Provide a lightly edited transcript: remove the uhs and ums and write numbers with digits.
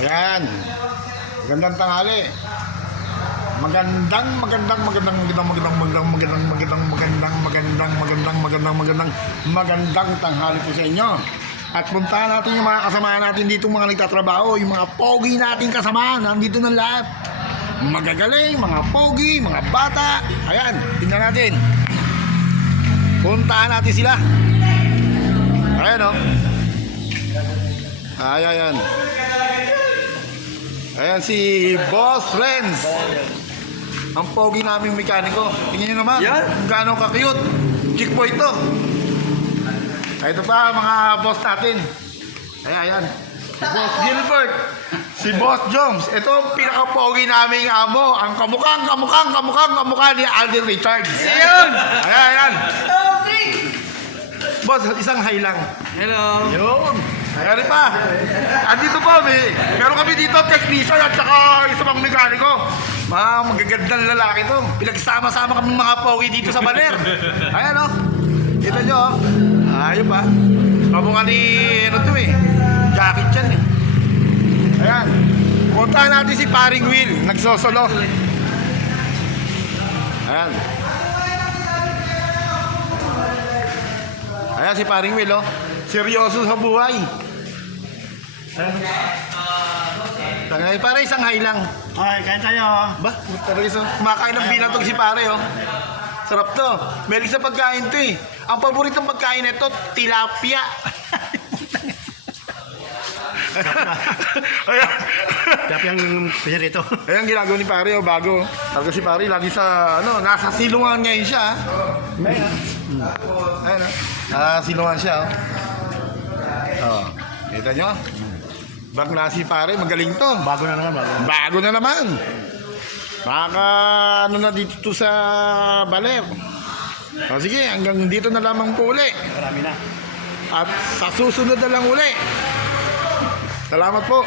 Ayan. Magandang tanghali. Magandang tanghali po sa inyo. At puntahan natin yung mga kasamahan natin dito, mga nagtatrabaho, yung mga pogi nating kasamahan, nandito na lahat. Magagaling, mga pogi, mga bata. Ayan, tingnan natin. Puntahan natin sila. Ayan o. Ayan. Ayan si Boss Renz. Ang pogi naming mekaniko. Tingnan nyo naman kung gaano ka-cute. Chick boy ito. Ito pa mga boss natin. Ayan. Si Boss Gilbert. Si Boss Jones. Ito ang pinaka-pogi naming amo. Ang kamukha ni Alden Richards. Ayan. Boss, isang hi lang. Hello. Yun. Ayan pa. Andito pa, meron kami dito technician at saka isa pang mekaniko. Mga magagandang lalaki to. Pinagsama-sama kami mga pogi dito sa baler. Ayan o. Kita nyo o. Ayun pa. Kamukha ni Jackie Chan eh. Ayan. Puntahan natin si Paring Will. Nagsosolo. Ayan. Ayan si Paring Will oh. Seryoso sa buhay. Ayan. Pare isang hay lang. Okay, kain tayo. Ba? Kumakain ng binatog si pare oh. Sarap to. Meron sa pagkain to eh. Ang paboritong pagkain nito, tilapia. Ayan. Tilapia ang pinarito. Ayan ginagawa ni pare oh, bago. Talaga si pare lagi sa nasa silungan ngayon siya. Ayan silungan siya oh. Kita nyo? Bagla si pare, magaling to. Bago na naman. Na dito sa baler. O sige, hanggang dito na lamang po uli. Marami na. At sa susunod na lang uli. Salamat po.